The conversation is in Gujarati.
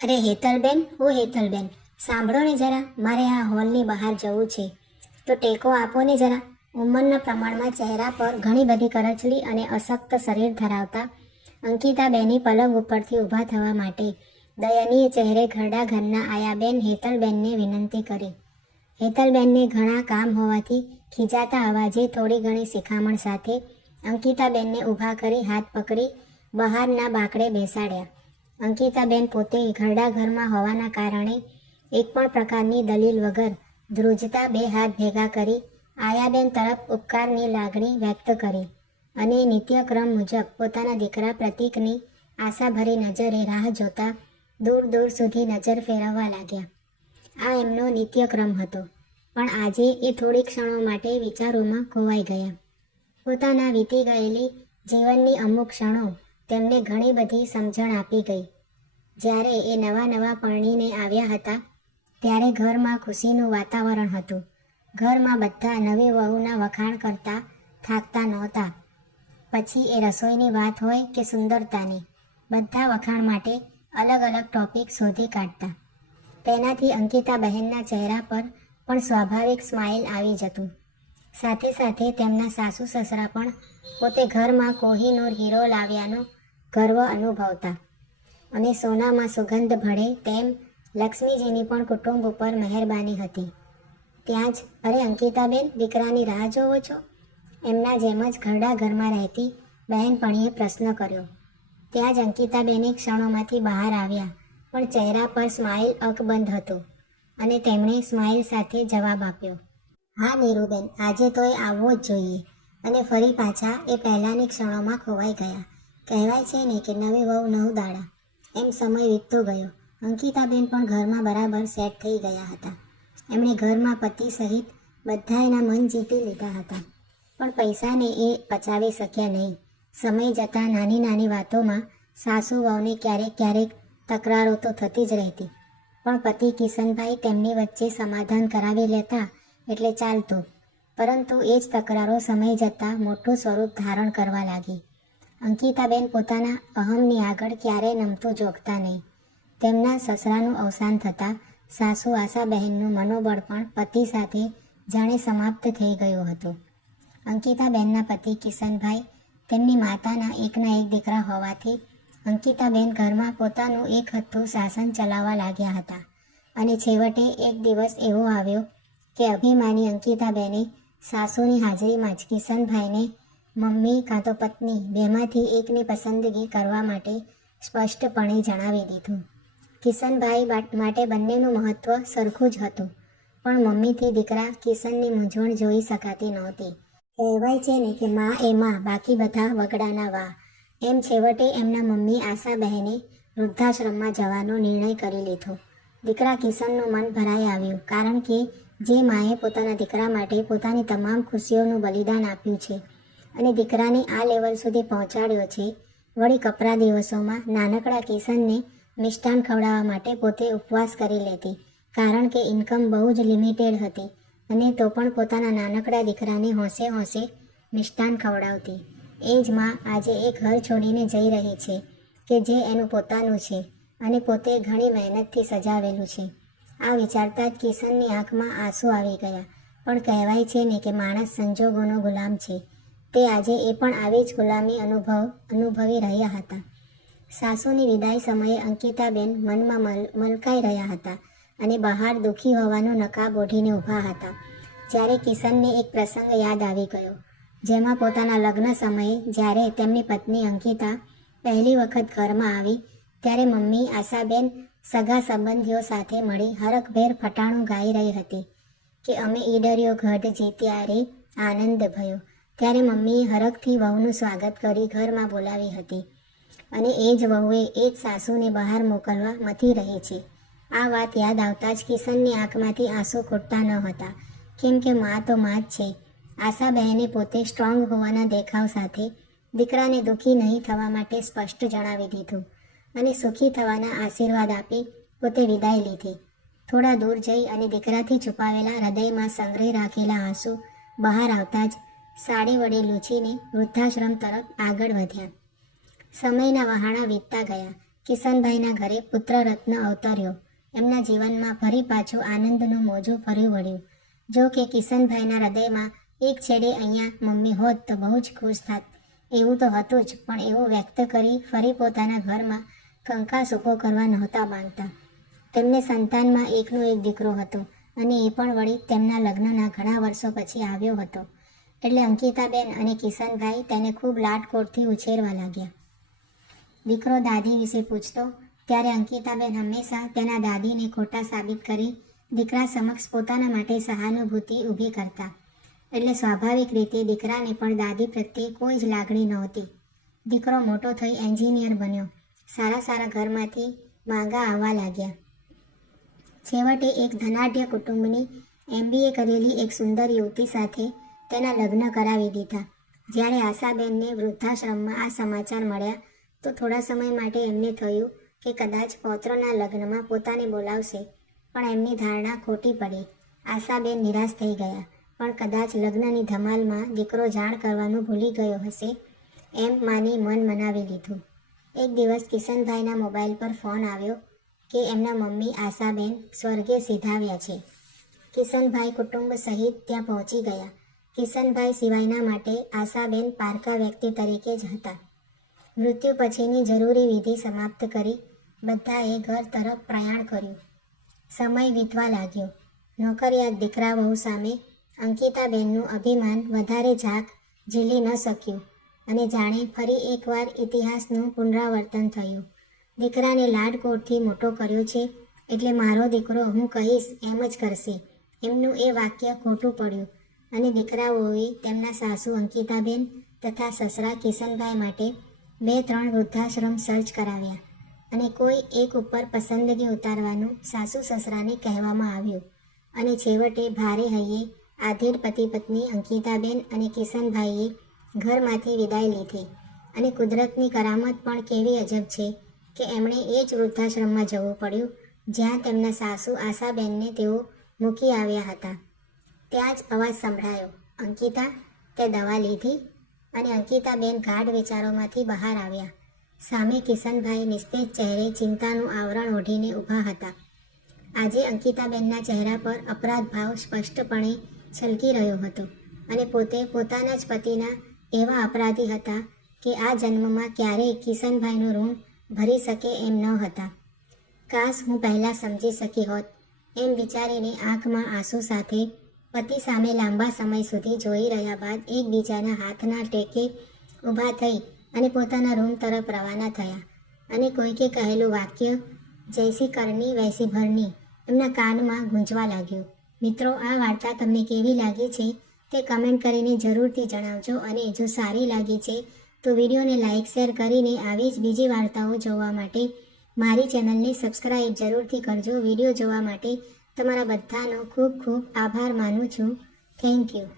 અરે હેતલબેન, ઓ હેતલબેન, સાંભળો ને જરા, મારે આ હોલની બહાર જવું છે, તો ટેકો આપો ને જરા. ઉંમરના પ્રમાણમાં ચહેરા પર ઘણી બધી કરચલી અને અશક્ત શરીર ધરાવતા અંકિતાબેની પલંગ ઉપરથી ઊભા થવા માટે દયનીય ચહેરે ઘરડા ઘરના આયાબેન હેતલબેનને વિનંતી કરી. હેતલબેનને ઘણા કામ હોવાથી ખીજાતા અવાજે થોડી ઘણી શિખામણ સાથે અંકિતાબેનને ઊભા કરી હાથ પકડી બહારના બાકડે બેસાડ્યા. અંકિતાબેન પોતે ઘરડા ઘરમાં હોવાના કારણે એક પણ પ્રકારની દલીલ વગર ધ્રુજતા બે હાથ ભેગા કરી આયાબેન તરફ ઉપકારની લાગણી વ્યક્ત કરી અને નિત્યક્રમ મુજબ પોતાના દીકરા પ્રતીકની આશાભરી નજરે રાહ જોતા દૂર દૂર સુધી નજર ફેરવવા લાગ્યા. આ એમનો નિત્યક્રમ હતો, પણ આજે એ થોડી ક્ષણો માટે વિચારોમાં ખોવાઈ ગયા. પોતાના વીતી ગયેલી જીવનની અમુક ક્ષણો તેમને ઘણી બધી સમજણ આપી ગઈ. જ્યારે એ નવા પરણીને આવ્યા હતા ત્યારે ઘરમાં ખુશીનું વાતાવરણ હતું. ઘરમાં બધા નવી વહુના વખાણ કરતા થાકતા નહોતા. પછી એ રસોઈની વાત હોય કે સુંદરતાની, બધા વખાણ માટે અલગ અલગ ટોપિક શોધી કાઢતા. તેનાથી અંકિતા બહેનના ચહેરા પર પણ સ્વાભાવિક સ્માઇલ આવી જતું. સાથે સાથે તેમના સાસુ સસરા પણ પોતે ઘરમાં કોહિનૂર હીરો લાવ્યાનો ગર્વ અનુભવતા અને સોનામાં સુગંધ ભળે તેમ લક્ષ્મીજીની પણ કુટુંબ ઉપર મહેરબાની હતી. ત્યાં જ અરે અંકિતાબેન, દીકરાની રાહ જોવો છો? એમના જેમ જ ઘરડા ઘરમાં રહેતી બહેનપણીએ પ્રશ્ન કર્યો. ત્યાં જ અંકિતાબેને ક્ષણોમાંથી બહાર આવ્યા, પણ ચહેરા પર સ્માઇલ અકબંધ હતું અને તેમણે સ્માઇલ સાથે જવાબ આપ્યો, હા નીરુબેન, આજે તો એ આવવો જ જોઈએ. અને ફરી પાછા એ પહેલાંની ક્ષણોમાં ખોવાઈ ગયા. કહેવાય છે ને કે નવી વહુ 9 દાડા. એમ સમય વીતતો ગયો. અંકિતાબેન પણ ઘરમાં બરાબર સેટ થઈ ગયા હતા. એમણે ઘરમાં પતિ સહિત બધાયના મન જીતી લીધા હતા, પણ પૈસાને એ પચાવી શક્યા નહીં. સમય જતાં નાની નાની વાતોમાં સાસુ વહુને ક્યારેક તકરારો તો થતી જ રહેતી, પણ પતિ કિશનભાઈ તેમની વચ્ચે સમાધાન કરાવી લેતા એટલે ચાલતું. પરંતુ એ જ તકરારો સમય જતાં મોટું સ્વરૂપ ધારણ કરવા લાગી. અંકિતાબેન પોતાના અહમની આગળ ક્યારેય નમતું જોગતા નહીં. તેમના સસરાનું અવસાન થતાં સાસુ આશાબહેનનું મનોબળ પણ પતિ સાથે જાણે સમાપ્ત થઈ ગયું હતું. અંકિતાબેનના પતિ કિશનભાઈ તેમની માતાના એકના એક દીકરા હોવાથી અંકિતાબેન ઘરમાં પોતાનું એક હથ્થું શાસન ચલાવવા લાગ્યા હતા. અને છેવટે એક દિવસ એવો આવ્યો કે અભિમાની અંકિતાબેને સાસુની હાજરીમાં જ કિશનભાઈને મમ્મી કાં તો પત્ની બેમાંથી એકની પસંદગી કરવા માટે સ્પષ્ટપણે જણાવી દીધું. કિશનભાઈ માટે બંનેનું મહત્ત્વ સરખું જ હતું, પણ મમ્મીથી દીકરા કિશનની મૂંઝવણ જોઈ શકાતી નહોતી. કહેવાય છે ને કે માં એ માં, બાકી બધા વગડાના વા. એમ છેવટે એમના મમ્મી આશાબહેને વૃદ્ધાશ્રમમાં જવાનો નિર્ણય કરી લીધો. દીકરા કિશનનું મન ભરાઈ આવ્યું, કારણ કે જે માએ પોતાના દીકરા માટે પોતાની તમામ ખુશીઓનું બલિદાન આપ્યું છે અને દીકરાને આ લેવલ સુધી પહોંચાડ્યો છે, વળી કપરા દિવસોમાં નાનકડા કિશનને મિષ્ટાન ખવડાવવા માટે પોતે ઉપવાસ કરી લેતી, કારણ કે ઇન્કમ બહુ જ લિમિટેડ હતી, અને તો પણ પોતાના નાનકડા દીકરાને હોંશે હોંશે મિષ્ટાન ખવડાવતી. એ જ માં આજે એ ઘર છોડીને જઈ રહી છે કે જે એનું પોતાનું છે અને પોતે ઘણી મહેનતથી સજાવેલું છે. આ વિચારતા જ કિશનની આંખમાં આંસુ આવી ગયા. પણ કહેવાય છે ને કે માણસ સંજોગોનો ગુલામ છે. તે આજે એ પણ આવી જ ગુલામી અનુભવી રહ્યા હતા. સાસુની વિદાય સમયે અંકિતાબેન મનમાં મલકાઈ રહ્યા હતા અને બહાર દુઃખી હોવાનો નકાબ ઓઢીને ઊભા હતા, જ્યારે કિશનને એક પ્રસંગ યાદ આવી ગયો, જેમાં પોતાના લગ્ન સમયે જ્યારે તેમની પત્ની અંકિતા પહેલી વખત ઘરમાં આવી ત્યારે મમ્મી આશાબેન સગા સંબંધીઓ સાથે મળી હરખભેર ફટાણું ગાઈ રહી હતી કે અમે ઈડરિયો ગઢ જીત્યા રે આનંદ ભયો. ત્યારે મમ્મીએ હરખથી વહુનું સ્વાગત કરી ઘરમાં બોલાવી હતી અને એ જ વહુએ એ જ સાસુને બહાર મોકલવા મથી રહી છે. આ વાત યાદ આવતા જ કિશનની આંખમાંથી આંસુ ખૂટતા ન હતા, કેમ કે મા તો મા જ છે. આશાબહેને પોતે સ્ટ્રોંગ હોવાના દેખાવ સાથે દીકરાને દુઃખી નહીં થવા માટે સ્પષ્ટ જણાવી દીધું અને સુખી થવાના આશીર્વાદ આપી પોતે વિદાય લીધી. થોડા દૂર જઈ અને દીકરાથી છુપાવેલા હૃદયમાં સંગ્રહી રાખેલા આંસુ બહાર આવતા જ સાડી વડે લૂછીને વૃદ્ધાશ્રમ તરફ આગળ વધ્યા. સમયના વહાણા વીતતા ગયા. કિશનભાઈના ઘરે પુત્ર રત્ન અવતર્યો. એમના જીવનમાં ફરી પાછું આનંદનું મોજું ફરી વળ્યું. જો કે કિશનભાઈના હૃદયમાં એક છેડે અહીંયા મમ્મી હોત તો બહુ જ ખુશ થાત. એવું તો હતું જ, પણ એવું વ્યક્ત કરી ફરી પોતાના ઘરમાં કંકાસ ઊભો કરવા નહોતા માંગતા. તેમને સંતાનમાં એકનો એક દીકરો હતો અને એ પણ વળી તેમના લગ્નના ઘણા વર્ષો પછી આવ્યો હતો. એટલે અંકિતાબેન અને કિશનભાઈ તેને ખૂબ લાડકોડથી ઉછેરવા લાગ્યા. દીકરો દાદી વિશે પૂછતો ત્યારે અંકિતાબેન હંમેશા તેના દાદીને ખોટા સાબિત કરી દીકરા સમક્ષ પોતાના માટે સહાનુભૂતિ ઊભી કરતા. એટલે સ્વાભાવિક રીતે દીકરાને પણ દાદી પ્રત્યે કોઈ જ લાગણી નહોતી. દીકરો મોટો થઈ એન્જિનિયર બન્યો. સારા સારા ઘરમાંથી માંગા આવવા લાગ્યા. છેવટે એક ધનાઢ્ય કુટુંબની MBA કરેલી એક સુંદર યુવતી સાથે તેના લગ્ન કરાવી દીધા. જ્યારે આશાબેનને વૃદ્ધાશ્રમમાં આ સમાચાર મળ્યા તો થોડા સમય માટે એમને થયું કે કદાચ પૌત્રના લગ્નમાં પોતાને બોલાવશે, પણ એમની ધારણા ખોટી પડી. આશાબેન નિરાશ થઈ ગયા, પણ કદાચ લગ્નની ધમાલમાં દીકરો જાણ કરવાનું ભૂલી ગયો હશે એમ માની મન મનાવી લીધું. એક દિવસ કિશનભાઈના મોબાઈલ પર ફોન આવ્યો કે એમના મમ્મી આશાબેન સ્વર્ગે સિધાવ્યા છે. કિશનભાઈ કુટુંબ સહિત ત્યાં પહોંચી ગયા. કિશનભાઈ સિવાયના માટે આશાબેન પારકા વ્યક્તિ તરીકે જ હતા. મૃત્યુ પછીની જરૂરી વિધિ સમાપ્ત કરી બધાએ ઘર તરફ પ્રયાણ કર્યું. સમય વીતવા લાગ્યો. નોકરિયાત દીકરા વહુ સામે અંકિતાબેનનું અભિમાન વધારે ઝાંક ઝીલી ન શક્યું અને જાણે ફરી એકવાર ઇતિહાસનું પુનરાવર્તન થયું. દીકરાને લાડકોડથી મોટો કર્યો છે એટલે મારો દીકરો હું કહીશ એમ જ કરશે, એમનું એ વાક્ય ખોટું પડ્યું અને દીકરાઓએ તેમના સાસુ અંકિતાબેન તથા સસરા કિશનભાઈ માટે 2-3 વૃદ્ધાશ્રમ સર્ચ કરાવ્યા અને કોઈ એક ઉપર પસંદગી ઉતારવાનું સાસુ સસરાને કહેવામાં આવ્યું અને છેવટે ભારે હૈયે આધેડ પતિ પત્ની અંકિતાબેન અને કિશનભાઈએ ઘરમાંથી વિદાય લીધી. અને કુદરતની કરામત પણ કેવી અજબ છે કે એમણે એ જ વૃદ્ધાશ્રમમાં જવું પડ્યું જ્યાં તેમના સાસુ આશાબેનને તેઓ મૂકી આવ્યા હતા. ત્યાં જ અવાજ સંભળાયો, અંકિતા, તે દવા લીધી? અને અંકિતાબેન ગાઢ વિચારોમાંથી બહાર આવ્યા. સામે કિશનભાઈ નિસ્તેજ ચહેરે ચિંતાનું આવરણ ઓઢીને ઊભા હતા. આજે અંકિતાબેનના ચહેરા પર અપરાધ ભાવ સ્પષ્ટપણે છલકી રહ્યો હતો અને પોતે પોતાના જ પતિના એવા અપરાધી હતા કે આ જન્મમાં ક્યારેય કિશનભાઈનું ઋણ ભરી શકે એમ ન હતા. કાશ હું પહેલાં સમજી શકી હોત એમ વિચારીને આંખમાં આંસુ સાથે પતિ સામે લાંબા સમય સુધી જોઈ રહ્યા બાદ એકબીજાના હાથના ટેકે ઊભા થઈ અને પોતાના રૂમ તરફ રવાના થયા. અને કોઈકે કહેલું વાક્ય જૈસી કરણી વૈસી ભરણી એમના કાનમાં ગૂંજવા લાગ્યું. મિત્રો, આ વાર્તા તમને કેવી લાગી છે તે કમેન્ટ કરીને જરૂરથી જણાવજો અને જો સારી લાગી છે તો વિડીયોને લાઇક શેર કરીને આવી જ બીજી વાર્તાઓ જોવા માટે મારી ચેનલને સબસ્ક્રાઈબ જરૂરથી કરજો. વિડીયો જોવા માટે તમારા બધાનો ખૂબ ખૂબ આભાર માનું છું. Thank you.